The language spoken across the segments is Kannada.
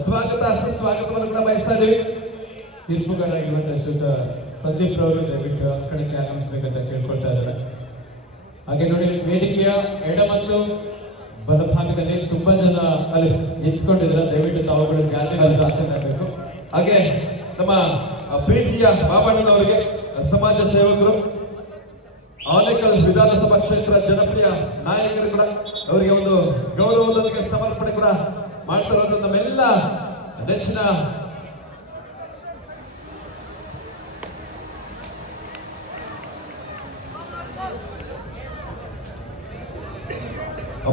ಸ್ವಾಗತ ಸುಸ್ವಾಗತವನ್ನು ಕೂಡ ಬಯಸ್ತಾ ಇದ್ದೀವಿ. ತೀರ್ಪುಗಾರರಾಗಿರುವಂತಹ ಶ್ರೀಯುತ ಸಂದೀಪ್ ರವರು ದಯವಿಟ್ಟು ಕಡೆಗೆ ಆಗಮಿಸಬೇಕಂತ ಕೇಳ್ಕೊಳ್ತಾ ಇದ್ದಾರೆ. ಹಾಗೆ ನೋಡಿ, ವೇದಿಕೆಯ ಎಡ ಮತ್ತು ಬಲಭಾಗದಲ್ಲಿ ತುಂಬಾ ಜನ ಅಲ್ಲಿ ನಿಂತ್ಕೊಂಡಿದ್ದಾರೆ. ದಯವಿಟ್ಟು ತಾವುಗಳು ಗ್ಯಾಲರಿ ಆಗಬೇಕು. ಹಾಗೆ ನಮ್ಮ ಪ್ರೀತಿಯ ಬಾಬಣ್ಣನವರಿಗೆ ಸಮಾಜ ಸೇವಕರು, ಆನೇಕಲ್ ವಿಧಾನಸಭಾ ಕ್ಷೇತ್ರ ಜನಪ್ರಿಯ ನಾಯಕರು ಕೂಡ ಅವರಿಗೆ ಒಂದು ಗೌರವದೊಂದಿಗೆ ಸಮರ್ಪಣೆ ಕೂಡ ಮಾಡ್ತಿರೋದು ನಮ್ಮೆಲ್ಲ ನೆಚ್ಚಿನ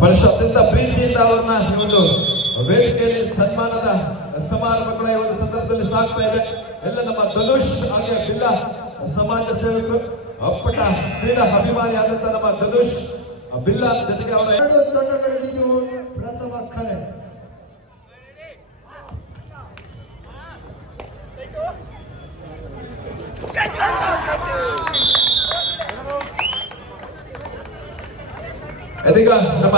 ಬಹಳಷ್ಟು ಅತ್ಯಂತ ಪ್ರೀತಿಯಿಂದ ಅವರನ್ನ ಈ ಒಂದು ವೇದಿಕೆಯಲ್ಲಿ ಸನ್ಮಾನದ ಸಮಾರಂಭ ಕೂಡ ಈ ಒಂದು ಸಂದರ್ಭದಲ್ಲಿ ಸಾಗ್ತಾ ಇದೆ. ಎಲ್ಲ ನಮ್ಮ ಧನುಷ್ ಹಾಗೆ ಬಿಲ್ಲ ಸಮಾಜ ಸೇವಕರು, ಅಪ್ಪಟ ಕ್ರೀಡಾ ಅಭಿಮಾನಿ ಆದಂತ ನಮ್ಮ ಧನುಷ್ ಬಿಲ್ಲ ಜೊತೆಗೆ ಅವರ ಎರಡು ತಂಡಗಳಿದ್ದು ಪ್ರಥಮ ಕಲೆ. ಇದೀಗ ನಮ್ಮ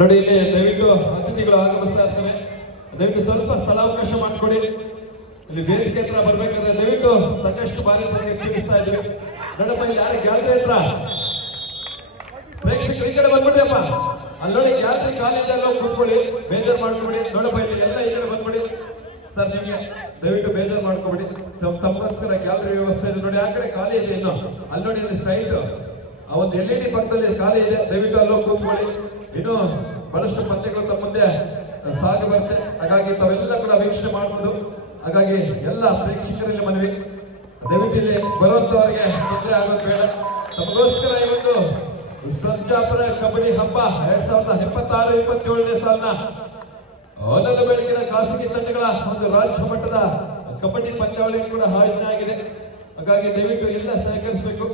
ನೋಡಿ, ಇಲ್ಲಿ ದಯವಿಟ್ಟು ಅತಿಥಿಗಳು ಆಗಮಿಸ್ತಾ ಇರ್ತಾರೆ. ದಯವಿಟ್ಟು ಸ್ವಲ್ಪ ಸ್ಥಳಾವಕಾಶ ಮಾಡಿಕೊಡಿ. ಇಲ್ಲಿ ವೇದಿಕೆ ಹತ್ರ ಬರ್ಬೇಕಾದ್ರೆ ದಯವಿಟ್ಟು ಸಾಕಷ್ಟು ಬಾರಿ ತನಗೆ ತಿಳಿಸ್ತಾ ಇದ್ವಿ. ನೋಡಪ್ಪ, ಇಲ್ಲಿ ಯಾರು ಗ್ಯಾಲರಿ ಹತ್ರ ಪ್ರೇಕ್ಷಕರು ಈ ಕಡೆ ಬಂದ್ಬಿಡ್ರಿ ಅಪ್ಪ. ಅಲ್ಲಿ ನೋಡಿ, ಗ್ಯಾಲರಿ ಖಾಲಿಯಿಂದ ಎಲ್ಲ ಕೂತ್ಕೊಳ್ಳಿ, ಬೇಜಾರು ಮಾಡ್ಕೊಬಿಡಿ. ನೋಡಪ್ಪ, ಇಲ್ಲಿ ಎಲ್ಲ ಈ ಕಡೆ ಬಂದ್ಬಿಡಿ ಸರ್. ನಿಮ್ಗೆ ದಯವಿಟ್ಟು ಬೇಜಾರು ಮಾಡ್ಕೊಬಿಡಿ. ತಮ್ಮಗೋಸ್ಕರ ಗ್ಯಾಲರಿ ವ್ಯವಸ್ಥೆ ಇದೆ ನೋಡಿ. ಆ ಕಡೆ ಖಾಲಿ ಇದೆ ಇನ್ನು. ಅಲ್ಲಿ ನೋಡಿ, ಅಲ್ಲಿ ಸ್ಟ್ರೈಟ್ ಆ ಒಂದು LED ಪಕ್ಕದಲ್ಲಿ ಖಾಲಿ ಇದೆ. ದಯವಿಟ್ಟು ಅಲ್ಲೋಗಿ ಕೂತ್ಕೊಳ್ಳಿ. ಇನ್ನು ಬಹಳಷ್ಟು ಪಂದ್ಯಗಳು ತಮ್ಮ ಮುಂದೆ ಸಾಗಿ ಬರುತ್ತೆ. ಹಾಗಾಗಿ ತಾವೆಲ್ಲ ಕೂಡ ವೀಕ್ಷಣೆ ಮಾಡಬಹುದು. ಹಾಗಾಗಿ ಎಲ್ಲ ಪ್ರೇಕ್ಷಕರಲ್ಲಿ ಮನವಿ, ದಯವಿಟ್ಟು ಇಲ್ಲಿ ಬರುವಂತವರಿಗೆ ತೊಂದರೆ ಆಗೋದು ಬೇಡ. ತಮಗೋಸ್ಕರ ಇವತ್ತು ಸರ್ಜಾಪುರ ಕಬಡ್ಡಿ ಹಬ್ಬ 2076-77ನೇ ಸಾಲಿನ ಹೊಲದ ಬೆಳಕಿನ ಖಾಸಗಿ ತಂಡಗಳ ಒಂದು ರಾಜ್ಯ ಮಟ್ಟದ ಕಬಡ್ಡಿ ಪಂದ್ಯಾವಳಿಗೆ ಕೂಡ ಆಯೋಜನೆ ಆಗಿದೆ. ಹಾಗಾಗಿ ದಯವಿಟ್ಟು ಎಲ್ಲ ಸಹಕರಿಸಬೇಕು.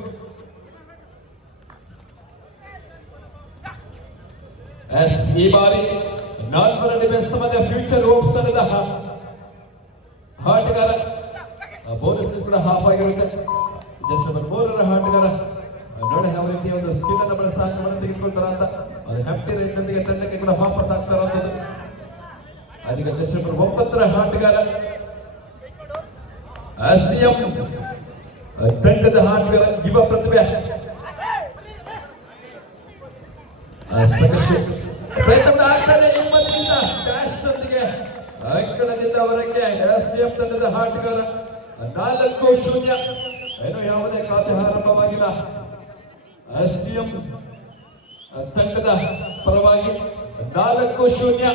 ಈ ಬಾರಿ 4ರ ಡಿಫೆನ್ಸ್ ಮಧ್ಯ ಫ್ಯೂಚರ್ ಹೋಪ್ಸ್ ತಂಡದ ಆಟಗಾರ ಬೋನಸ್ ಕೂಡ ಹಾಫ್ ಆಗಿರುತ್ತೆ. ಜಸ್ಟ್ ನಂಬರ್ 3ರ ಆಟಗಾರ ನೋಡಿ ಯಾವ ರೀತಿಯ ಒಂದು ಸ್ಕಿಲ್ ಅನ್ನು ಬಳಸ್ತಾ ಆಟವನ್ನು ತೆಗೆದುಕೊಳ್ತಾರ ಅಂತ. ಅದು ಹ್ಯಾಪಿ ರೇಟ್ ನೊಂದಿಗೆ ತಂಡಕ್ಕೆ ಕೂಡ ವಾಪಸ್ ಆಗ್ತಾ ಇರೋದು. ಅದಕ್ಕೆ ಜಸ್ಟ್ ನಂಬರ್ 9ರ ಆಟಗಾರ SCM ತಂಡದ ಆಟಗಾರ ಯುವ ಪ್ರತಿಭೆ ಸಾಕಷ್ಟು ಪ್ರಯತ್ನ ಆಗ್ತದೆ. ನಿಮ್ಮದಿಂದ ಡ್ಯಾಶ್ ನೊಂದಿಗೆ ಅಂಕಣದಿಂದ ಹೊರಗೆ SCM ತಂಡದ ಆಟಗಾರ 4-0. ಏನೋ ಯಾವುದೇ ಖಾತೆ ಆರಂಭವಾಗಿಲ್ಲ. SCM ತಂಡದ ಪರವಾಗಿ 4-0.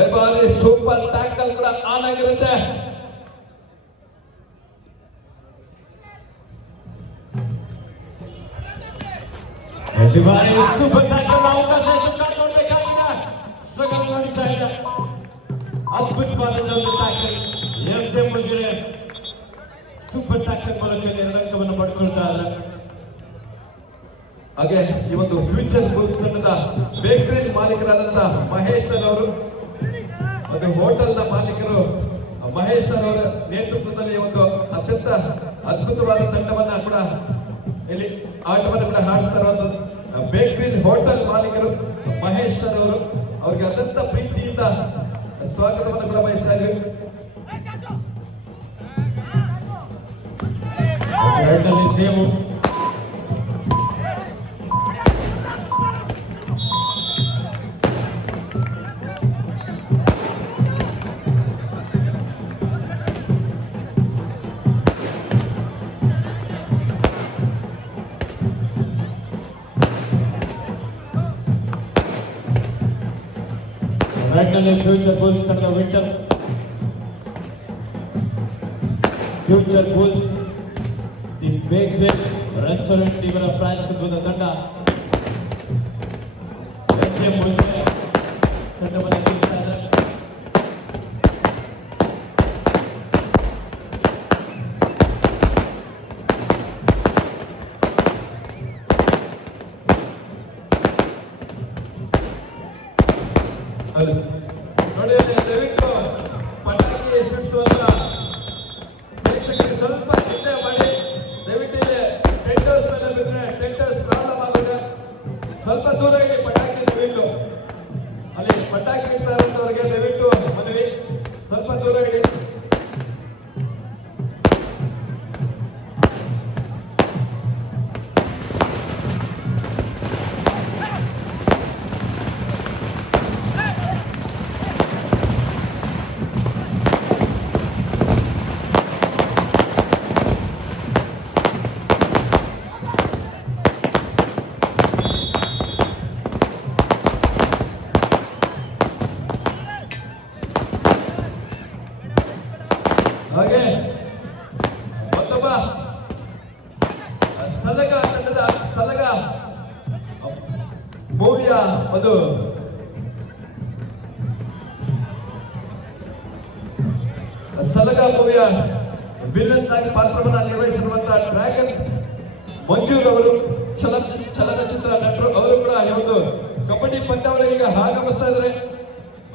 ಈ ಬಾರಿ ಸೂಪರ್ ಟ್ಯಾಕಲ್ ಕೂಡ ಆನ್ ಆಗಿರುತ್ತೆ. ಸೂಪರ್ ಟ್ಯಾಕಲ್ ಅವಕಾಶ ನೋಡಬೇಕಾಗಿದೆ. ಸ್ಟ್ರಗಲ್ ನಡೀತಾ ಇದೆ. ಅದ್ಭುತವಾದ ಒಂದು ಟ್ಯಾಕಲ್. SCM ಮುಗಿರೆ ಸೂಪರ್ ಟ್ಯಾಕಲ್ ಮೂಲಕ 2 ಅಂಕವನ್ನು ಪಡ್ಕೊಳ್ತಾ ಇದ್ದಾರೆ. ಹಾಗೆ ಈ ಒಂದು ಫ್ಯೂಚರ್ ಬುಲ್ಸ್ ತಂಡದ ಬೇಕರಿ ಮಾಲೀಕರಾದಂತ ಮಹೇಶ್ ಅವರು, ಒಂದು ಹೋಟೆಲ್ನ ಮಾಲೀಕರು ಮಹೇಶ್ ಅವರ ನೇತೃತ್ವದಲ್ಲಿ ಒಂದು ಅತ್ಯಂತ ಅದ್ಭುತವಾದ ತಂಡವನ್ನ ಕೂಡ ಇಲ್ಲಿ ಆಟವನ್ನು ಕೂಡ ಆಡಿಸ್ತಾ ಇರುವಂತದ್ದು. ಬೇಕರಿ ಹೋಟೆಲ್ ಮಾಲೀಕರು ಮಹೇಶ್ ಅವರು, ಅವರಿಗೆ ಅತ್ಯಂತ ಪ್ರೀತಿಯಿಂದ ಸ್ವಾಗತವನ್ನು ಕೂಡ ಬಯಸ್ತಾ ಇದ್ದೀವಿ. ದೇವು ಫ್ಯೂಚರ್ ಬುಲ್ಸ್ ತಂಡ ವಿಂಟರ್ ಫ್ಯೂಚರ್ ಬುಲ್ಸ್ ದಿ ಬೇಕ್ ರೆಸ್ಟೋರೆಂಟ್ ಇವರ ಪ್ರಾಯೋಜಕತ್ವದ ತಂಡ ತಂಡವನ್ನು ಗೆಲ್ಲಿಸ್ತಾ ಇದ್ದಾರೆ. ನೋಡಿ, ದಯವಿಟ್ಟು ಪಟಾಕಿ ಸಿಡಿಸುವ ವೀಕ್ಷಿಸುವಂತ ಪ್ರೇಕ್ಷಕರಿಗೆ ಸ್ವಲ್ಪ ಚಿಂತೆ ಮಾಡಿ ದಯವಿಟ್ಟು ಇಲ್ಲಿ ಟೆಂಟ್ ಹೌಸ್ ಮೇಲೆ ಬಿದ್ರೆ ಟೆಂಟ್ ಹೌಸ್ ಪ್ರಾಬ್ಲಮ್ ಆಗಿದೆ. ಸ್ವಲ್ಪ ದೂರ ಇಡಿ ಪಟಾಕಿ ದಯವಿಟ್ಟು. ಅಲ್ಲಿ ಪಟಾಕಿ ಬಿಡ್ತಾ ಇರೋಂಥವ್ರಿಗೆ ದಯವಿಟ್ಟು ಮನವಿ, ಸ್ವಲ್ಪ ದೂರ ಇಡಿ. ಹಾಗೆ ಮತ್ತೊಬ್ಬ ಸಲಗ ತಂಡದ ಸಲಗ ಮೂವಿಯ ಒಂದು ಸಲಗ ಮೂವಿಯ ವಿಲನ್ ಆಗಿ ಪಾತ್ರವನ್ನ ನಿರ್ವಹಿಸಿರುವಂತಹ ಡ್ರ್ಯಾಗನ್ ಮಂಜೂರ್ ಅವರು ಚಲನಚಿತ್ರ ನಟರು. ಅವರು ಕೂಡ ಈ ಒಂದು ಕಬಡ್ಡಿ ಪಂದ್ಯಾವಳಿಗೆ ಈಗ ಆಗಮಿಸ್ತಾ ಇದ್ದಾರೆ.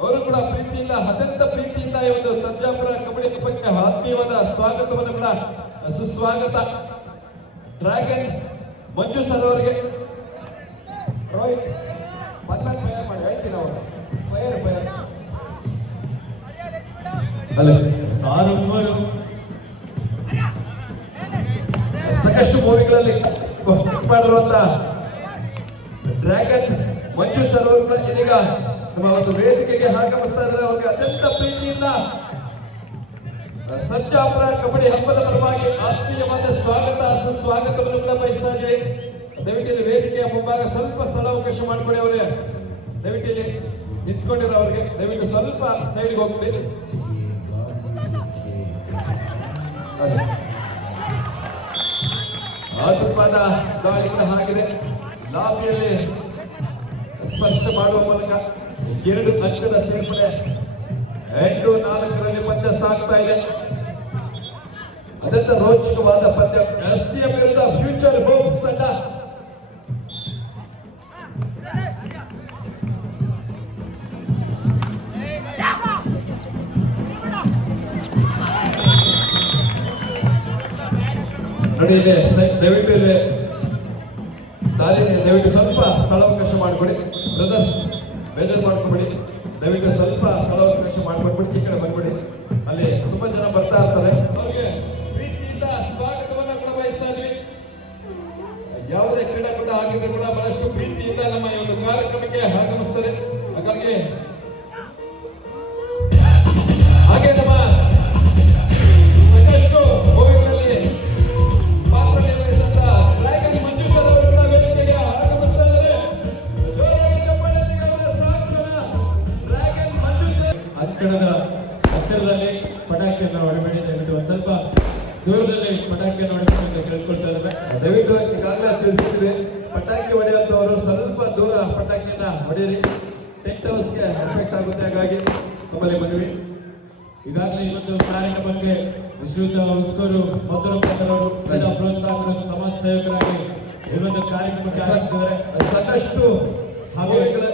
ಅವರು ಕೂಡ ಪ್ರೀತಿಯಿಂದ ಅತ್ಯಂತ ಪ್ರೀತಿಯಿಂದ ಈ ಒಂದು ಸರ್ಜಾಪುರ ಕಬಡ್ಡಿ ಕುಪ್ಪಕ್ಕೆ ಆತ್ಮೀಯವಾದ ಸ್ವಾಗತವನ್ನು ಕೂಡ ಸುಸ್ವಾಗತ. ಡ್ರ್ಯಾಗನ್ ಮಂಜು ಸರ್ ಅವರಿಗೆ ರೋಹಿತ್ ಪನ್ನ ಫೈರ್ ಮಾಡಿ ಹೇಳ್ತೀರ ಅವರು ಫೈರ್ ಸಾಕಷ್ಟು ಮೂವಿಗಳಲ್ಲಿ ಮಾಡಿರುವಂತ ಡ್ರ್ಯಾಗನ್ ಮಂಜು ಸರ್ ಅವರು ಕೂಡ ಇದೀಗ ನಮ್ಮ ಒಂದು ವೇದಿಕೆಗೆ ಆಗಮಿಸ್ತಾ ಇದ್ದಾರೆ. ಅವರಿಗೆ ಅತ್ಯಂತ ಪ್ರೀತಿಯಿಂದ ಸರ್ಜಾಪುರ ಕಬಡ್ಡಿ ಹಬ್ಬದ ಪರವಾಗಿ ಆತ್ಮೀಯವಾದ ಸ್ವಾಗತ ಸುಸ್ವಾಗತವನ್ನು ಕೂಡ ಬಯಸ್ತಾ ಇದ್ದೀವಿ. ದಯವಿಟ್ಟು ಇಲ್ಲಿ ವೇದಿಕೆಯ ಮುಂಭಾಗ ಸ್ವಲ್ಪ ಸ್ಥಳಾವಕಾಶ ಮಾಡಿಕೊಡಿ. ಅವರೇ ದಯವಿಟ್ಟು ಇಲ್ಲಿ ನಿಂತ್ಕೊಂಡಿರೋ ಅವ್ರಿಗೆ ದಯವಿಟ್ಟು ಸ್ವಲ್ಪ ಸೈಡ್ಗೆ ಹೋಗ್ಬಿಡಿ. ಅದ್ಭುತವಾದ ಗಾಳಿ ಕೂಡ ಆಗಿದೆ. ಲಾಬಿಯಲ್ಲಿ ಸ್ಪರ್ಶ ಮಾಡುವ ಮೂಲಕ 2 ಅಂಕದ ಸೇರ್ಪಡೆ 8-4ರಲ್ಲಿ ಪಂದ್ಯ ಸಾಗ್ತಾ ಇದೆ. ಅತ್ಯಂತ ರೋಚಕವಾದ ಪಂದ್ಯ. ಎಸ್ಟಿಎಂ ವಿರುದ್ಧ ಫ್ಯೂಚರ್ ಹೋಪ್ಸ್ ತಂಡ. ನೋಡಿ ಇಲ್ಲಿ ದಯವಿಟ್ಟು ಇಲ್ಲಿ ದಯವಿಟ್ಟು ಸ್ವಲ್ಪ ಸ್ಥಳಾವಕಾಶ ಮಾಡಿಕೊಡಿ. ಬ್ರದರ್ಸ್ ಬೇಜಾರು ಮಾಡ್ಕೊಬೇಡಿ. ದಯವಿಟ್ಟು ಸ್ವಲ್ಪ ಸ್ಥಳಾವಕಾಶ ಮಾಡ್ಕೊಡ್ಬಿಡಿ. ಈ ಕಡೆ ಬಂದ್ಬಿಡಿ. ಅಲ್ಲಿ ತುಂಬಾ ಜನ ಬರ್ತಾ ಇರ್ತಾರೆ. ಅವ್ರಿಗೆ ಪ್ರೀತಿಯಿಂದ ಸ್ವಾಗತವನ್ನ ಕೂಡ ಬಯಸ್ತಾ ಇದ್ವಿ. ಯಾವುದೇ ಕ್ರೀಡಾಕೂಟ ಆಗಿದ್ರು ಕೂಡ ಬಹಳಷ್ಟು ಪ್ರೀತಿಯಿಂದ ನಮ್ಮ ಈ ಒಂದು ಕಾರ್ಯಕ್ರಮಕ್ಕೆ ಆಗಮಿಸ್ತಾರೆ. ಹಾಗಾಗಿ ಹಾಗೆ ನಮ್ಮ ಸಾಕಷ್ಟು ಮೂವಿಗಳಲ್ಲಿ ಪಾತ್ರ ನಿರ್ವಹಿಸಿದಂತ ಡ್ರ್ಯಾಗನ್ ಮಂಜು ಸರ್ ಅವರು ಕೂಡ ವೇದಿಕೆಗೆ ಆಗಮಿಸ್ತಾ ಇದ್ದಾರೆ. ಜೋರಾಗಿ ಚಪ್ಪಾಳೆಯೊಂದಿಗೆ ಅವರ ಸ್ವಾಗತವನ್ನ ಡ್ರ್ಯಾಗನ್ ಮಂಜು ಸರ್. ಅಂಕಣದ ಹತ್ತಿರದಲ್ಲಿ ಪಟಾಕಿಯನ್ನು ಹೊಡಬೇಡಿ. ದಯವಿಟ್ಟು ಒಂದು ಸ್ವಲ್ಪ ದೂರದಲ್ಲಿ ಪಟಾಕಿಯನ್ನು ಹೊಡೆದು ಕೇಳ್ಕೊಳ್ತಾ ಇದ್ದಾರೆ. ದಯವಿಟ್ಟು ಈಗಾಗಲೇ ತಿಳಿಸಿದ್ವಿ, ಪಟಾಕಿ ಹೊಡೆಯುವಂತವರು ಸ್ವಲ್ಪ ದೂರ ಪಟಾಕಿಯನ್ನ ಹೊಡೆಯಿರಿ. ಟೆಂಟ್ ಹೌಸ್ಗೆ ಎಫೆಕ್ಟ್ ಆಗುತ್ತೆ. ಹಾಗಾಗಿ ತಮ್ಮಲ್ಲಿ ಮನವಿ. ಈಗಾಗಲೇ ಈ ಒಂದು ಕಾರ್ಯಕ್ರಮಕ್ಕೆ ಶ್ರೀಯುತ ಉಸ್ಕೂರು ಮಧುರಪ್ಪನವರು ಕ್ರೀಡಾ ಪ್ರೋತ್ಸಾಹಕರು ಸಮಾಜ ಸೇವಕರಾಗಿ ಈ ಒಂದು ಕಾರ್ಯಕ್ರಮಕ್ಕೆ ಆಗಮಿಸಿದ್ದಾರೆ. ಸಾಕಷ್ಟು ಹಾವೇರಿಗಳ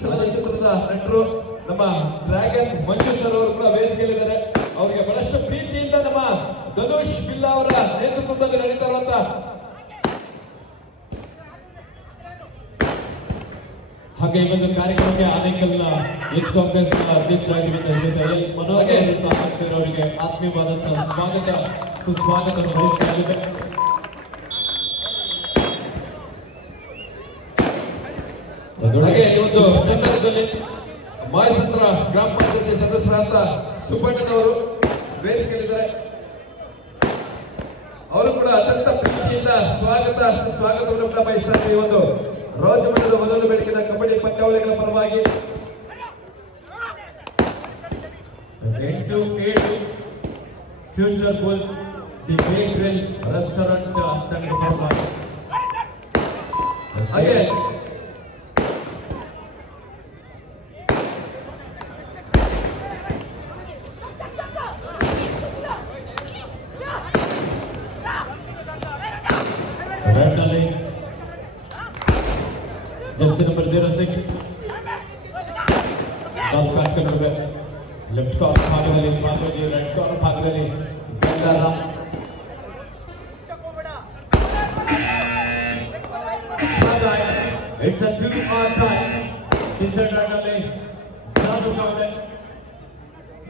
ಚಲನಚಿತ್ರದ ನಟರು ನಮ್ಮ ಡ್ರ್ಯಾಗನ್ ಮಂಜು ಸರ್ ಅವರು ಕೂಡ ವೇದಿಕೆಯಲ್ಲಿದ್ದಾರೆ. ಅವರಿಗೆ ಬಹಳಷ್ಟು ಪ್ರೀತಿಯಿಂದ ನಮ್ಮ ಧನುಷ್ ಬಿಲ್ಲಾ ಅವರ ನೇತೃತ್ವದಲ್ಲಿ ನಡೀತಾ ಇರುವಂತ ಹಾಗೆ ಈ ಒಂದು ಕಾರ್ಯಕ್ರಮಕ್ಕೆ ಆನೇಕಲ್ನ ಯೂತ್ ಕಾಂಗ್ರೆಸ್ನ ಅಧ್ಯಕ್ಷರಾಗಿರುವಂತಹ ಮನೋಹರ್ ಸಮಾಜ ಅವರಿಗೆ ಆತ್ಮೀಯವಾದಂತಹ ಸ್ವಾಗತ ಸುಸ್ವಾಗತವನ್ನು ಬಯಸಲಾಗಿದೆ. ಹಾಗೆ ಈ ಒಂದು ಸಂದರ್ಭದಲ್ಲಿ ಮಾಯಸಂದ್ರ ಗ್ರಾಮ ಪಂಚಾಯತಿ ಸದಸ್ಯರಾದ ಸುಬ್ಬಣ್ಣನವರು ವೇದಿಕೆಯಲ್ಲಿದ್ದಾರೆ. ಅವರು ಕೂಡ ಅತ್ಯಂತ ಪ್ರೀತಿಯಿಂದ ಸ್ವಾಗತವನ್ನು ಕೂಡ ಬಯಸ್ತಾರೆ. ಈ ಒಂದು ರಾಜ್ಯಮಟ್ಟದ ಮೊದಲು ಬೆಳಕಿನ ಕಬಡ್ಡಿ ಪಂದ್ಯಾವಳಿಗಳ ಪರವಾಗಿ 8-7 ಫ್ಯೂಚರ್ ಬುಲ್ಸ್ ದಿ ಬೇಕ್ವೆಲ್ ರೆಸ್ಟೋರೆಂಟ್ ತಂಡದ ಪರವಾಗಿ. ಹಾಗೆ ರೆಡ್ನಲ್ಲಿ ಜರ್ಸಿ ನಂಬರ್ 06 ಕಾರ್ಕಳದ ಲೆಫ್ಟ್ ಕಾರ್ನರ್ ಭಾಗದಲ್ಲಿ ಪಾಂಡೋಜಿ, ರೈಟ್ ಕಾರ್ನರ್ ಭಾಗದಲ್ಲಿ Gangaram. It's a 2-hour time. ಡಿಸೆಂಡರ್ನಲ್ಲಿ ಜಾದು ಗೌಡೆ,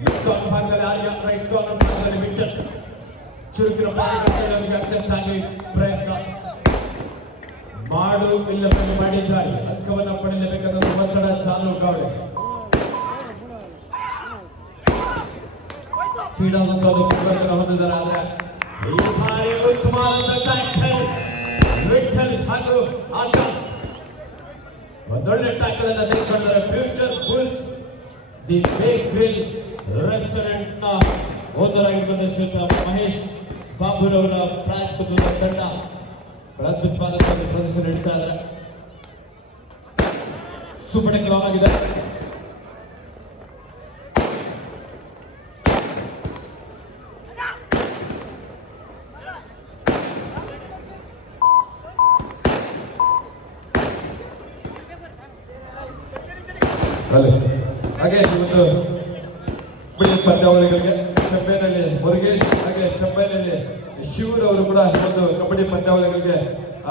ಲೆಫ್ಟ್ ಕಾರ್ನರ್ ಭಾಗದಲ್ಲಿ ಆರ್ಯ, ರೈಟ್ ಕಾರ್ನರ್ ಭಾಗದಲ್ಲಿ ವಿಠಲ್. ಚುರುಕಿನ ಪಾಲಕರಿಗೆ ಅತ್ಯಂತ ಪ್ರಯತ್ನ ಮಾಡು ಇಲ್ಲವೆಂದು ಮಾಡಿದ್ದಾರೆ. ಅಂಕವನ್ನು ಪಡೆಯಲೇಬೇಕಾದ ಒತ್ತಡ ಚಾಲು ಗೌಡೆ. ಕ್ರೀಡಾಂಗದ ಪರಿವರ್ತನೆ ಹೊಂದಿದ್ದಾರೆ. ಆದರೆ ಈ ಬಾರಿ ಉತ್ತಮವಾದ ಟ್ಯಾಕಲ್ ವಿಠಲ್ ಹಾಗೂ ಆಕಾಶ್ ಒಂದೊಳ್ಳೆ ಟ್ಯಾಕಲ್ ಅನ್ನು ತೆಗೆದುಕೊಂಡರೆ ಫ್ಯೂಚರ್ ಬುಲ್ಸ್ ದಿ ಬೇಕ್ ಗ್ರಿಲ್ ರೆಸ್ಟೋರೆಂಟ್ ನ ಓನರಾಗಿರುವಂತ ಶ್ರೀಯುತ ಮಹೇಶ್ ಬಾಬುರವರ ಪ್ರಾಯೋಜಕತ್ವದ ತಂಡ ಅದ್ಭುತವಾದ ಪ್ರದರ್ಶನ ನೀಡ್ತಾ ಇದ್ದಾರೆ. ಸೂಪರ್ ಟೆಕ್ ಲಾನ್ ಆಗಿದೆ. ಹಾಗೆ ಇವತ್ತು ಪಂದ್ಯಾವಳಿಗಳಿಗೆ ಚಂಬೈನಲ್ಲಿ ಮುರುಗೇಶ್ ಹಾಗೆ ಚಂಬೈನಲ್ಲಿ ಶಿವರವರು ಕೂಡ ಒಂದು ಕಬಡ್ಡಿ ಪಂದ್ಯಾವಳಿಗಳಿಗೆ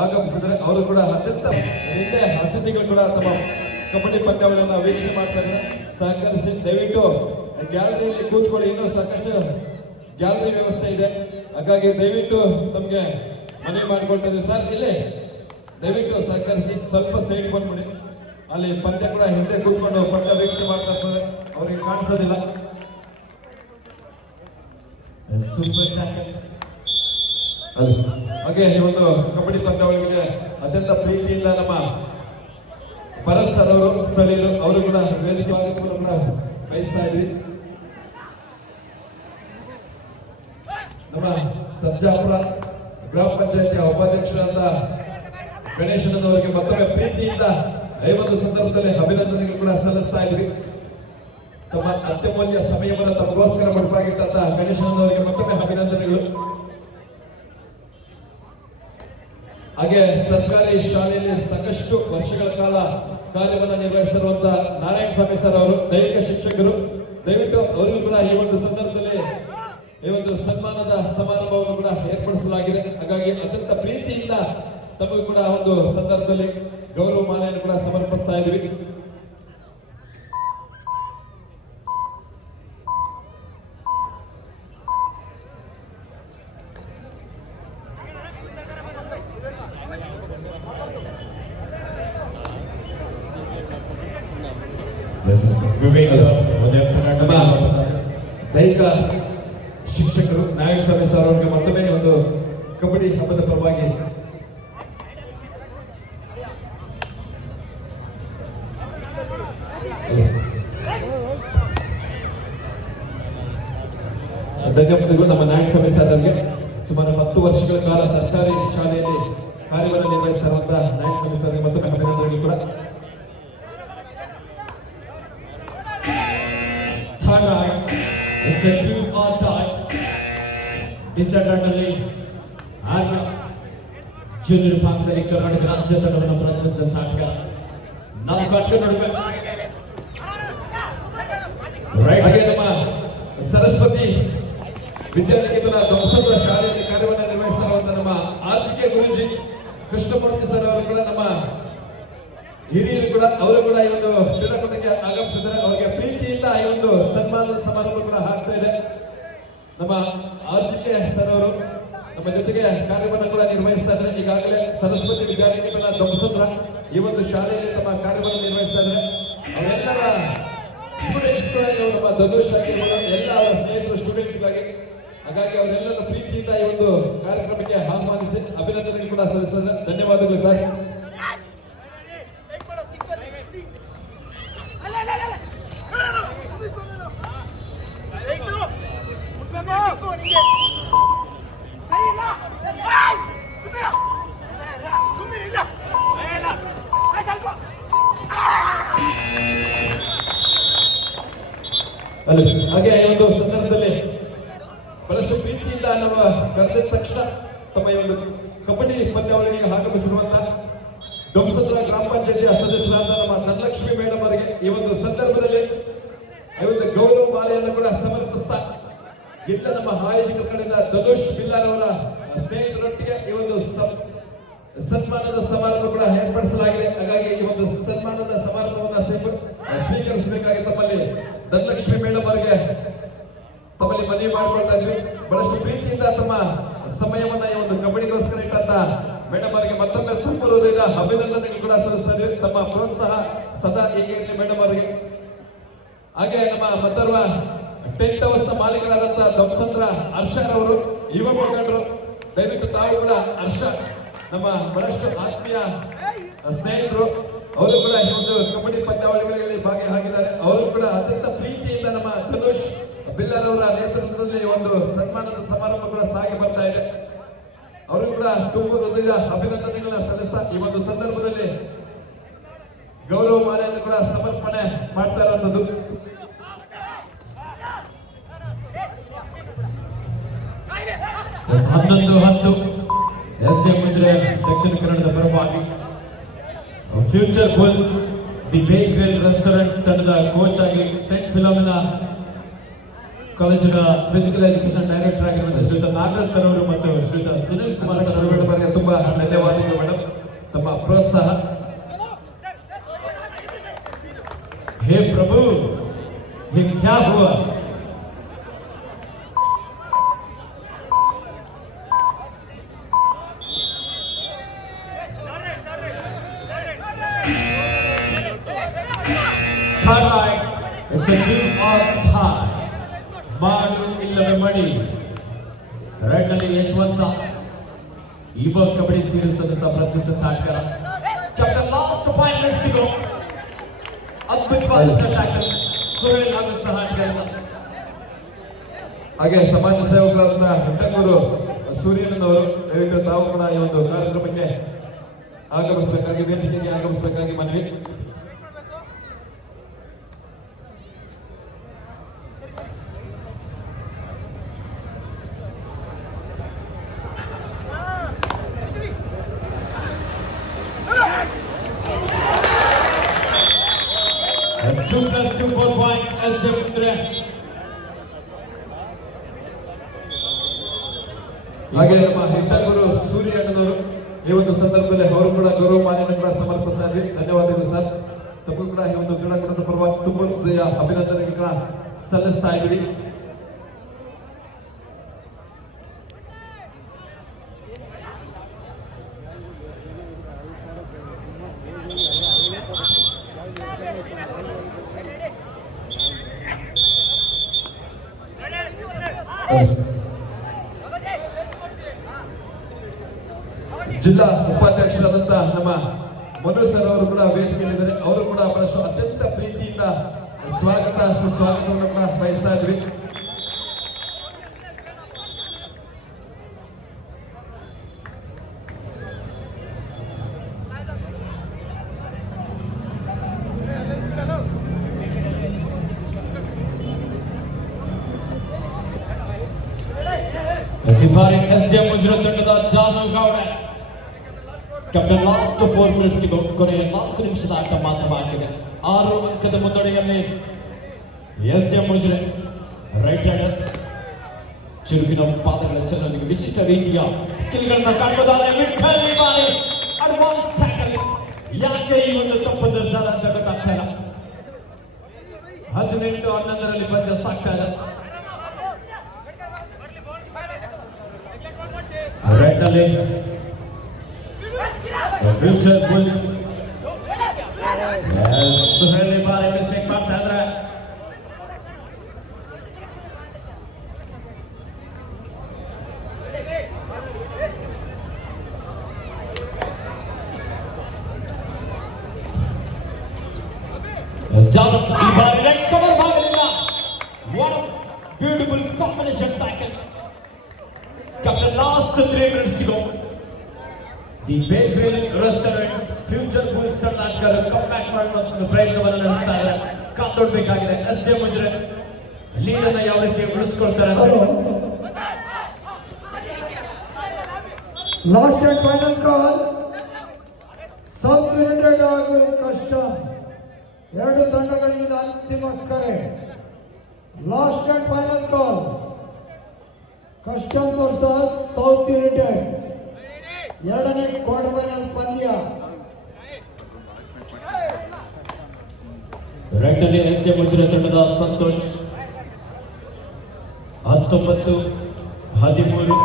ಆಗಮಿಸಿದರೆ ಅವರು ಕೂಡ ಅತ್ಯಂತ ಹಿಂದೆ ಅತಿಥಿಗಳು ಕೂಡ ತಮ್ಮ ಕಬಡ್ಡಿ ಪಂದ್ಯಾವಳಿಯನ್ನು ವೀಕ್ಷಣೆ ಮಾಡ್ತಾ ಇದ್ದಾರೆ. ಸಹಕರಿಸಿ ದಯವಿಟ್ಟು ಗ್ಯಾಲರಿಯಲ್ಲಿ ಕೂತ್ಕೊಳ್ಳಿ. ಇನ್ನೂ ಸಾಕಷ್ಟು ಗ್ಯಾಲರಿ ವ್ಯವಸ್ಥೆ ಇದೆ, ಹಾಗಾಗಿ ದಯವಿಟ್ಟು ತಮಗೆ ಮನವಿ ಮಾಡಿಕೊಳ್ತಾ ಸರ್, ಇಲ್ಲಿ ದಯವಿಟ್ಟು ಸಹಕರಿಸಿ ಸ್ವಲ್ಪ ಸೈಡ್ ಬಂದ್ಬಿಡಿ. ಅಲ್ಲಿ ಪಂದ್ಯ ಕೂಡ ಹಿಂದೆ ಕೂತ್ಕೊಂಡು ಪಂದ್ಯ ವೀಕ್ಷಣೆ ಮಾಡ್ತಾ ಇರ್ತಾರೆ, ಅವರಿಗೆ ಕಾಣಿಸೋದಿಲ್ಲ. Super tackle. ಹಾಗೆ ಈ ಒಂದು ಕಬಡ್ಡಿ ಪಂದ್ಯಾವಳಿಗೆ ಅತ್ಯಂತ ಪ್ರೀತಿಯಿಂದ ನಮ್ಮ ಭರತ್ ಸರ್ ಅವರು ಸ್ಥಳೀಯರು ಅವರು ಕೂಡ ವೇದಿಕೆ ಕೂಡ ಬಯಸ್ತಾ ಇದ್ವಿ. ನಮ್ಮ ಸರ್ಜಾಪುರ ಗ್ರಾಮ ಪಂಚಾಯತಿಯ ಉಪಾಧ್ಯಕ್ಷರಾದ ಗಣೇಶನವರಿಗೆ ಮತ್ತೊಮ್ಮೆ ಪ್ರೀತಿಯಿಂದ ಈ ಒಂದು ಸಂದರ್ಭದಲ್ಲಿ ಅಭಿನಂದನೆಗಳು ಕೂಡ ಸಲ್ಲಿಸ್ತಾ ಇದ್ವಿ. ತಮ್ಮ ಅತ್ಯಮೂಲ್ಯ ಸಮಯವನ್ನು ತಮಗೋಸ್ಕರ ಮುಡಿಪಾಗಿಟ್ಟಂತ ಗಣೇಶನವರಿಗೆ ಮತ್ತೊಮ್ಮೆ ಅಭಿನಂದನೆಗಳು. ಹಾಗೆ ಸರ್ಕಾರಿ ಶಾಲೆಯಲ್ಲಿ ಸಾಕಷ್ಟು ವರ್ಷಗಳ ಕಾಲ ಕಾರ್ಯವನ್ನು ನಿರ್ವಹಿಸಿರುವಂತಹ ನಾರಾಯಣ ಸ್ವಾಮಿ ಸರ್ ಅವರು ದೈಹಿಕ ಶಿಕ್ಷಕರು, ದಯವಿಟ್ಟು ಅವರಿಗೂ ಕೂಡ ಈ ಒಂದು ಸಂದರ್ಭದಲ್ಲಿ ಈ ಒಂದು ಸನ್ಮಾನದ ಸಮಾರಂಭವನ್ನು ಕೂಡ ಏರ್ಪಡಿಸಲಾಗಿದೆ. ಹಾಗಾಗಿ ಅತ್ಯಂತ ಪ್ರೀತಿಯಿಂದ ತಮಗೂ ಕೂಡ ಒಂದು ಸಂದರ್ಭದಲ್ಲಿ ಗೌರವ ಮಾಲೆಯನ್ನು ಕೂಡ ಸಮರ್ಪಿಸ್ತಾ ಇದ್ವಿ. ನಮ್ಮ ದೈಹಿಕ ಶಿಕ್ಷಕರು ನಾರಾಯಣ ಸ್ವಾಮಿ ಸರ್ ಅವರಿಗೆ ಮತ್ತೊಮ್ಮೆ ಒಂದು ಕಬಡ್ಡಿ ಹಬ್ಬದ ಪರವಾಗಿ ಧನ್ಯವಾದಗಳು. ನಮ್ಮ ನಾರಾಯಣ ಸ್ವಾಮಿ ಸರ್ ಅವರಿಗೆ ಸುಮಾರು 10 ವರ್ಷಗಳ ಕಾಲ ಸರ್ಕಾರಿ ಶಾಲೆಯಲ್ಲಿ ಕಾರ್ಯವನ್ನು ನಿರ್ವಹಿಸ್ತಾ ಇರುವಂತಹ ನಾರಾಯಣ ಸ್ವಾಮಿ ಸರ್ ಮತ್ತೊಮ್ಮೆ ಅಭಿನಂದನೆಗಳು ಕೂಡ. ಡಿಸೆಂಡರ್ನಲ್ಲಿ ಆರ್ಯ ಜೂನಿಯರ್ ಭಾಗದಲ್ಲಿ ಕರ್ನಾಟಕ ರಾಜ್ಯ ತಂಡವನ್ನು ಪ್ರತಿನಿಧಿಸಿದಂತ ಆಟಗ ನಾವು ಕಟ್ಕೊಂಡು ನೋಡಬೇಕು. ಹಾಗೆ ನಮ್ಮ ಸರಸ್ವತಿ ವಿದ್ಯಾನಿಕೇತನ ಧ್ವಂಸಪುರ ಶಾಲೆಯಲ್ಲಿ ಕಾರ್ಯವನ್ನು ನಿರ್ವಹಿಸ್ತಾ ಇರುವಂತಹ ನಮ್ಮ ಆರ್ಜಿಕೆ ಗುರುಜಿ ಕೃಷ್ಣಮೂರ್ತಿ ಸರ್ ಅವರು ಕೂಡ ನಮ್ಮ ಹಿರಿಯರು ಕೂಡ ಅವರು ಕೂಡ ಈ ಒಂದು ಕ್ರೀಡಾಕೂಟಕ್ಕೆ ಆಗಮಿಸಿದ್ದಾರೆ. ಅವರಿಗೆ ಪ್ರೀತಿಯಿಂದ ಈ ಒಂದು ಸನ್ಮಾನದ ಸಮಾರಂಭ ಕೂಡ ಆಗ್ತಾ ಇದೆ. ನಮ್ಮ ಆರ್ಜಿಕೆ ಸರ್ ಅವರು ನಮ್ಮ ಜೊತೆಗೆ ಕಾರ್ಯವನ್ನು ಕೂಡ ನಿರ್ವಹಿಸ್ತಾ ಇದ್ದಾರೆ. ಈಗಾಗಲೇ ಸರಸ್ವತಿ ವಿದ್ಯಾನಿಕೇತನ ಧ್ವಂಸಪುರ ಈ ಒಂದು ಶಾಲೆಯಲ್ಲಿ ತಮ್ಮ ಕಾರ್ಯವನ್ನು ನಿರ್ವಹಿಸ್ತಾ ಇದ್ದಾರೆ. ಅವರೆಲ್ಲರ ಸ್ಟೂಡೆಂಟ್ಸ್ ನಮ್ಮ ಧನುಷ್ ಆಗಿರ್ಬೋದು, ಎಲ್ಲ ಅವರ ಸ್ನೇಹಿತರು ಸ್ಟೂಡೆಂಟ್ಗಾಗಿ, ಹಾಗಾಗಿ ಅವರೆಲ್ಲರ ಪ್ರೀತಿಯಿಂದ ಈ ಒಂದು ಕಾರ್ಯಕ್ರಮಕ್ಕೆ ಆಹ್ವಾನಿಸಿ ಅಭಿನಂದನೆ ಕೂಡ ಸಲ್ಲಿಸಿದ್ದಾರೆ. ಧನ್ಯವಾದಗಳು ಸರ್. ಹಾಗೆ ಈ ಒಂದು ಸಂದರ್ಭದಲ್ಲಿ ಬಹಳಷ್ಟು ಪ್ರೀತಿಯಿಂದ ನಮ್ಮ ಕರೆದ ತಕ್ಷಣ ತಮ್ಮ ಈ ಒಂದು ಕಬಡ್ಡಿ ಪಂದ್ಯಾವಳಿಗೆ ಆಗಮಿಸಿರುವಂತಹ ಧ್ವಂಸಪುರ ಗ್ರಾಮ ಪಂಚಾಯತಿಯ ಸದಸ್ಯರಾದ ನಮ್ಮ ಧನಲಕ್ಷ್ಮಿ ಮೇಡಮ್ ಅವರಿಗೆ ಈ ಒಂದು ಸಂದರ್ಭದಲ್ಲಿ ಈ ಒಂದು ಗೌರವ ಮಾಲೆಯನ್ನು ಕೂಡ ಸಮರ್ಪಿಸ್ತಾ ಇಲ್ಲ ನಮ್ಮ ಆಯೋಜಕರ ಕಡೆಯಿಂದ ಧನುಷ್ ಬಿಲ್ಲಾರ್ ಅವರ ಸ್ನೇಹಿತರೊಟ್ಟಿಗೆ ಈ ಒಂದು ಸನ್ಮಾನದ ಸಮಾರಂಭ ಕೂಡ ಏರ್ಪಡಿಸಲಾಗಿದೆ. ಹಾಗಾಗಿ ಈ ಒಂದು ಸನ್ಮಾನದ ಸಮಾರಂಭವನ್ನು ಸ್ವೀಕರಿಸಬೇಕಾಗಿ ತಮ್ಮಲ್ಲಿ ಧನಲಕ್ಷ್ಮಿ ಮೇಡಮ್ ಅವರಿಗೆ ತಮ್ಮಲ್ಲಿ ಮನವಿ ಮಾಡಿಕೊಳ್ತಾ ಇದ್ವಿ. ಬಹಳಷ್ಟು ಪ್ರೀತಿಯಿಂದ ತಮ್ಮ ಸಮಯವನ್ನ ಈ ಒಂದು ಕಬಡ್ಡಿಗೋಸ್ಕರ ಇಟ್ಟಂತ ಮೇಡಮ್ ಅವರಿಗೆ ಮತ್ತೊಮ್ಮೆ ತುಂಬ ಹೃದಯದ ಅಭಿನಂದನೆಗಳು ಕೂಡ ಸಲ್ಲಿಸ್ತಾ ಇದ್ವಿ. ತಮ್ಮ ಪ್ರೋತ್ಸಾಹ ಸದಾ ಹೀಗೆ ಇರಲಿ ಮೇಡಮ್ ಅವರಿಗೆ. ಹಾಗೆ ನಮ್ಮ ಮತ್ತರ್ವ ಟೆಂಟ್ ಹೌಸ್ ನ ಮಾಲೀಕರಾದಂತಹ ದಂಸಂದ್ರ ಹರ್ಷರ್ ಅವರು ಯುವ ಮುಖಂಡರು, ದಯವಿಟ್ಟು ತಾವು ಕೂಡ ಹರ್ಷ ನಮ್ಮ ಬಹಳಷ್ಟು ಆತ್ಮೀಯ ಸ್ನೇಹಿತರು, ಅವರು ಕೂಡ ಈ ಒಂದು ಕಬಡ್ಡಿ ಪಂದ್ಯಾವಳಿಗಳಲ್ಲಿ ಭಾಗಿಯಾಗಿದ್ದಾರೆ. ಅವರು ಕೂಡ ಅತ್ಯಂತ ಪ್ರೀತಿಯಿಂದ ನಮ್ಮ ಧನುಷ್ ಬಿಲ್ಲರ್ ಅವರ ನೇತೃತ್ವದಲ್ಲಿ ಒಂದು ಸನ್ಮಾನದ ಸಮಾರಂಭ ಕೂಡ ಸಾಗಿ ಬರ್ತಾ ಇದೆ. ಅವರು ಕೂಡ ತುಂಬ ಹೃದಯದ ಅಭಿನಂದನೆಗಳನ್ನ ಸಲ್ಲಿಸ್ತಾ ಈ ಒಂದು ಸಂದರ್ಭದಲ್ಲಿ ಗೌರವ ಮಾಲೆಯನ್ನು ಕೂಡ ಸಮರ್ಪಣೆ ಮಾಡ್ತಾ ಇರುವಂತದ್ದು. ಹನ್ನೊಂದು ಎಸ್.ಡಿ. ಮುದ್ರೆ ದಕ್ಷಿಣ ಕನ್ನಡದ ಪರವಾಗಿ ಫ್ಯೂಚರ್ ಬುಲ್ಸ್ ದಿ ಬೇಕ್ರಿಲ್ ರೆಸ್ಟೋರೆಂಟ್ ತಂಡದ ಕೋಚ್ ಆಗಿ ಸೆಂಟ್ ಫಿಲೋಮಿನಾ ಕಾಲೇಜಿನ ಫಿಸಿಕಲ್ ಎಜುಕೇಶನ್ ಡೈರೆಕ್ಟರ್ ಆಗಿರುವಂತಹ ಶ್ರೀಯುತ ನಾಗರಾಜ್ ಸರ್ ಅವರು ಮತ್ತು ಶ್ರೀಯುತ ಸುನಿಲ್ ಕುಮಾರ್ ಸರ್ ಅವರಿಗೆ ತುಂಬಾ ಧನ್ಯವಾದಗಳು ಮೇಡಮ್, ತಮ್ಮ ಪ್ರೋತ್ಸಾಹ. हे प्रभु ये क्या हुआ? It's a do or die. ಮಾಡು ಇಲ್ಲವೇ ಮಡಿ. ರೈಟ್ ನಲ್ಲಿ ಯಶವಂತ ಯುವ ಕಬಡ್ಡಿ ಸೀರೀಸ್ ಅನ್ನು ಸಮರ್ಥಿಸಿದ ಆಟಗಾರ. Captain last 5 minutes to go. ಅದ್ಭುತವಾದ ಟ್ಯಾಕಲ್ ಸುರೇಲ್ ಹಾಗೂ ಸಹಾಯಕರಿಂದ. ಹಾಗೆ ಸಮಾಜ ಸೇವಕರಾದಂತಹ ಹುಟ್ಟಂಗೂರು ಸೂರ್ಯಣ್ಣನವರು ದಯವಿಟ್ಟು ತಾವು ಕೂಡ ಈ ಒಂದು ಕಾರ್ಯಕ್ರಮಕ್ಕೆ ಆಗಮಿಸಬೇಕಾಗಿ, ವೇದಿಕೆಗೆ ಆಗಮಿಸಬೇಕಾಗಿ ಮನವಿ. ಹಾಗೆ ನಮ್ಮ ಹಿಟ್ಟಂಗೂರು ಸೂರ್ಯಣ್ಣನವರು ಈ ಒಂದು ಸಂದರ್ಭದಲ್ಲಿ ಅವರು ಕೂಡ ಗೌರವ ಮಾನ್ಯವನ್ನು ಕೂಡ ಸಮರ್ಪಿಸ್ತಾ ಇದ್ವಿ. ಧನ್ಯವಾದಗಳು ಸರ್. ತಮಗೂ ಕೂಡ ಈ ಒಂದು ಕ್ರೀಡಾಕೂಟದ ಪರವಾಗಿ ತುಂಬ ಹೃದಯ ಅಭಿನಂದನೆಗಳು ಕೂಡ ಸಲ್ಲಿಸ್ತಾ ಇದ್ವಿ. ಜಿಲ್ಲಾ ಉಪಾಧ್ಯಕ್ಷರಾದಂತಹ ನಮ್ಮ ಮನು ಸರ್ ಅವರು ಕೂಡ ವೇದಿಕೆಯಲ್ಲಿದ್ದಾರೆ. ಅವರು ಕೂಡ ಬಹಳಷ್ಟು ಅತ್ಯಂತ ಪ್ರೀತಿಯಿಂದ ಸ್ವಾಗತ ಸುಸ್ವಾಗತವನ್ನು ಕೂಡ ಬಯಸ್ತಾ ಇದ್ವಿ. ಬಾರಿ ಎಸ್.ಡಿ. ಮುಜರಾ ತಂಡದ ಜಾನು ಗೌಡ. ಕ್ಯಾಪ್ಟನ್ ಲಾಸ್ಟ್ 4 minutes ಕೊನೆಯ 4 ನಿಮಿಷದ ಆಟ ಮಾತ್ರ ಬಾಕಿ ಇದೆ. 6 ಅಂಕದ ಮುನ್ನಡೆಯಲ್ಲಿ ಎಸ್.ಡಿ. ಮುಜರಾ ರೈಟ್ ಹ್ಯಾಂಡರ್ ಚುರುಕಿನ ಪಾದಗಳ ಚಲನೆಗೆ ವಿಶಿಷ್ಟ ರೀತಿಯ ಸ್ಕಿಲ್ಗಳನ್ನ ಕಾಣಬಹುದಾದ ವಿಠಲ್ ಬಾರಿ ಅಡ್ವಾನ್ಸ್ ಟ್ಯಾಕಲ್. ಯಾಕೆ ಈ ಒಂದು ತಪ್ಪು ನಿರ್ಧಾರ ಅಂತ ಗೊತ್ತಾಗ್ತಾ ಇಲ್ಲ. 18-11ರಲ್ಲಿ ಪಂದ್ಯ ಸಾಕ್ತಾ ಇದೆ. ರೈಟ್ ನಲ್ಲಿ ಫ್ಯೂಚರ್ ಬುಲ್ಸ್ ಸುಹೇಲಿ ಬಾರಿ ಮಿಸ್ಟೇಕ್ ಮಾಡ್ತಾ ಇದ್ರೆ ಈ ಬಾರಿ ರೆಡ್ ಕವರ್ ಮಾಡಲಿಲ್ಲ. What beautiful combination tackle. Captain last 3 minutes to go. The Bayville Restaurant Future Bulls ತಂಡಗಳು ಕಮ್ ಬ್ಯಾಕ್ ಮಾಡುವ ಪ್ರಯತ್ನವನ್ನು ನಡೆಸ್ತಾ ಇದ್ದಾರೆ. ಕಾತೊಡ್ಬೇಕಾಗಿದೆ ಎಸ್.ಡಿ. ಮುಜರಾ ಲೀಡ್ ಅನ್ನು ಯಾವ ರೀತಿ ಉಳಿಸ್ಕೊಳ್ತಾರೆ. Last and final call. South united ಹಾಗೂ ಕಷ್ಟ ಎರಡು ತಂಡಗಳಿಗೆ ಅಂತಿಮ ಕರೆ. Last and final call. Customs versus South United. ಎರಡನೇ ಕ್ವಾರ್ಟರ್ ಫೈನಲ್ ಪಂದ್ಯ. ರೈಟಲ್ಲಿ ಎಸ್ ಜೆ ಮುಜುರ ತಂಡದ Santosh 19-13.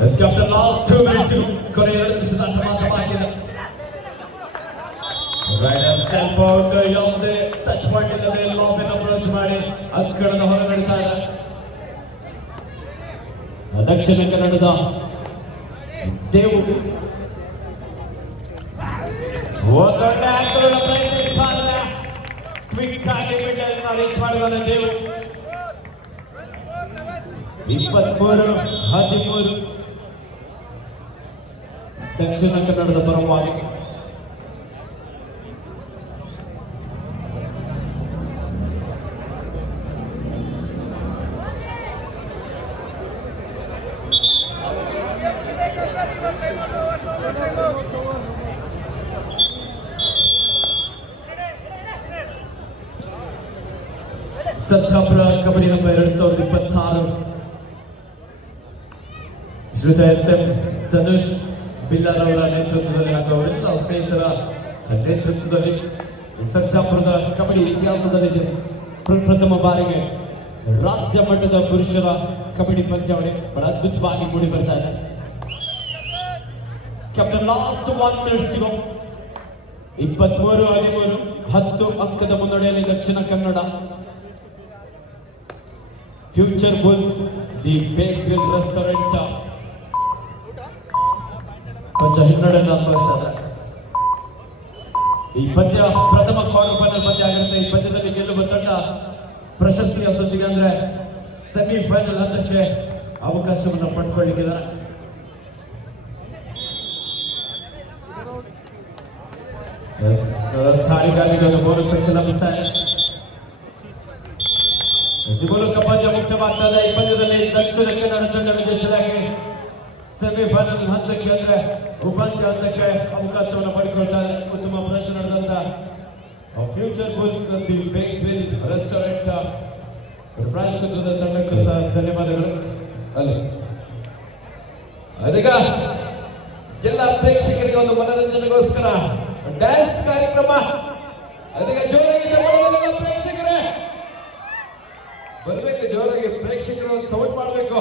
Let's get the last 2 minutes to ಕೊನೆಯ 2 ನಿಮಿಷದ ಆಟ ಮಾತ್ರ ಬಾಕಿ ಇದೆ. Right and step out ಯಾವುದೇ ಟಚ್ ಮಾಡಿಲ್ಲದೆ ಲಾಬ್ ಅನ್ನು ಅಪ್ರೋಚ್ ಮಾಡಿ ಅಕ್ಕಡದ ಹೊರ ನಡೀತಾ ಇದೆ. ದಕ್ಷಿಣ ಕನ್ನಡದ ದೇವು ಒಂದೊಳ್ಳೆ ಆಟಗಳ ಪ್ರಯತ್ನ ಕ್ವಿಕ್ ಆಗಿ ಮಿಡಲ್ ರೀಚ್ ಮಾಡಿದ ದೇವು 23-13 ದಕ್ಷಿಣ ಕನ್ನಡದ ಪರವಾಗಿ. ಸರ್ಜಾಪುರ ಕಬಡ್ಡಿ ನಂಬರ್ 2026 ಶ್ರೀಯುತ ಎಸ್.ಎಂ. ಧನುಷ್ ಬಿಲ್ಲರ್ ಅವರ ನೇತೃತ್ವದಲ್ಲಿ ಹಾಗೂ ಅವರೆಲ್ಲ ಸ್ನೇಹಿತರ ನೇತೃತ್ವದಲ್ಲಿ ಸರ್ಜಾಪುರದ ಕಬಡ್ಡಿ ಇತಿಹಾಸದಲ್ಲಿ ಪ್ರಥಮ ಬಾರಿಗೆ ರಾಜ್ಯ ಮಟ್ಟದ ಪುರುಷರ ಕಬಡ್ಡಿ ಪಂದ್ಯಾವಳಿ ಬಹಳ ಅದ್ಭುತವಾಗಿ ಮೂಡಿ ಬರ್ತಾ ಇದೆ. ಕ್ಯಾಪ್ಟನ್ ಲಾಸ್ಟ್ 1 minute 23-13 10 ಅಂಕದ ಮುನ್ನಡೆಯಲ್ಲಿ Dakshina Kannada. Future bulls the ಬೇಕ್ರಿಲ್ ರೆಸ್ಟೋರೆಂಟ್ ಕೊಂಚ ಹಿನ್ನಡೆಯನ್ನು ಅನುಭವಿಸ್ತಾರೆ. ಈ ಪಂದ್ಯ ಪ್ರಥಮ ಕ್ವಾರ್ಟರ್ ಫೈನಲ್ ಪಂದ್ಯ ಆಗಿರುತ್ತೆ. ಈ ಪಂದ್ಯದಲ್ಲಿ ಗೆಲ್ಲುವ ತಂಡ ಪ್ರಶಸ್ತಿಯ ಸುದ್ದಿಗೆ ಅಂದ್ರೆ ಸೆಮಿಫೈನಲ್ ಹಂತಕ್ಕೆ ಅವಕಾಶವನ್ನು ಪಡ್ಕೊಳ್ಳಿಕ್ಕಿದ್ದಾರೆ. ತಾಳಿಗಾಗಿ ಬೋನಸ್ ಅಂಕ ಲಭಿಸ್ತಾ ಇದೆ. ಈ ಮೂಲಕ ಪಂದ್ಯ ಮುಕ್ತವಾಗ್ತದೆ. ಈ ಪಂದ್ಯದಲ್ಲಿ ದಕ್ಷಿಣ ಕನ್ನಡ ತಂಡ ವಿಜಯಿಸಲಾಗಿ ಸೆಮಿಫೈನಲ್ ಹಂತಕ್ಕೆ ಅಂದ್ರೆ ಉಪಾಂತ್ಯ ಹಂತಕ್ಕೆ ಅವಕಾಶವನ್ನು ಪಡೆದುಕೊಳ್ತಾರೆ. ಉತ್ತಮ ಪ್ರದರ್ಶನ ನಡೆದಂತ ಫ್ಯೂಚರ್ ಬುಲ್ಸ್ ದಿ ಬೇಕ್ರಿಲ್ ರೆಸ್ಟೋರೆಂಟ್ ರಾಷ್ಟ್ರದ ತಂಡಕ್ಕೂ ಸಹ ಧನ್ಯವಾದಗಳು. ಅಲ್ಲಿ ಅದೀಗ ಎಲ್ಲ ಪ್ರೇಕ್ಷಕರಿಗೆ ಒಂದು ಮನರಂಜನೆಗೋಸ್ಕರ ಡ್ಯಾನ್ಸ್ ಕಾರ್ಯಕ್ರಮ. ಅದೀಗ ಜೋರಾಗಿ ಪ್ರೇಕ್ಷಕರೇ ಬರಬೇಕು, ಜೋರಾಗಿ ಪ್ರೇಕ್ಷಕರು ಸಪೋರ್ಟ್ ಮಾಡಬೇಕು.